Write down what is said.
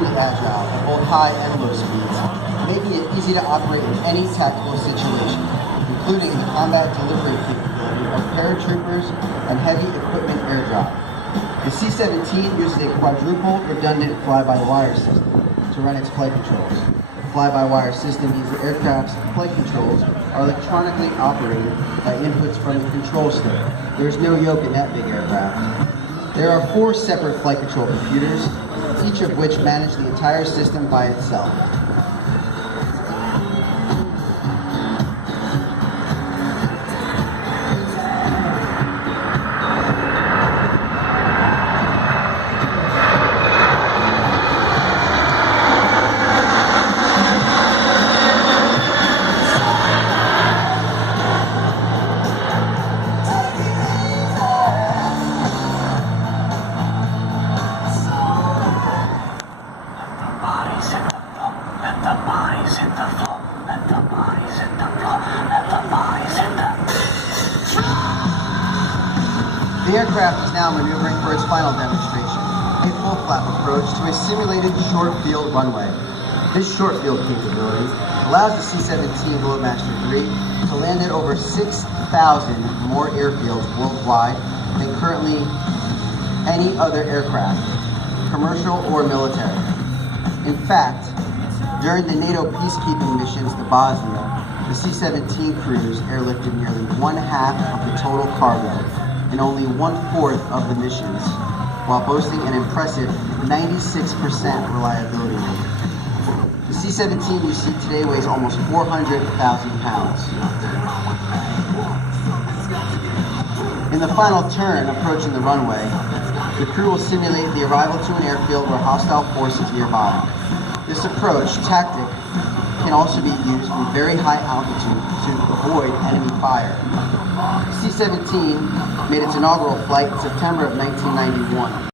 extremely agile at both high and low speeds, making it easy to operate in any tactical situation, including the combat delivery capability of paratroopers and heavy equipment air drive. The C-17 uses a quadruple redundant fly-by-wire system to run its flight controls. The fly-by-wire system means the aircraft's flight controls are electronically operated by inputs from the control stick. There is no yoke in that big aircraft. There are 4 separate flight control computers, each of which manage the entire system by itself. The aircraft is now maneuvering for its final demonstration, a full flap approach to a simulated short field runway. This short field capability allows the C-17 Globemaster 3 to land at over 6,000 more airfields worldwide than currently any other aircraft, commercial or military. In fact, during the NATO peacekeeping missions to Bosnia, the C-17 crews airlifted nearly 1/2 of the total cargo in only 1/4 of the missions, while boasting an impressive 96% reliability rate. The C-17 you see today weighs almost 400,000 pounds. In the final turn approaching the runway, the crew will simulate the arrival to an airfield where hostile forces nearby. This approach tactic can also be used from very high altitude to avoid enemy fire. C-17 made its inaugural flight in September of 1991.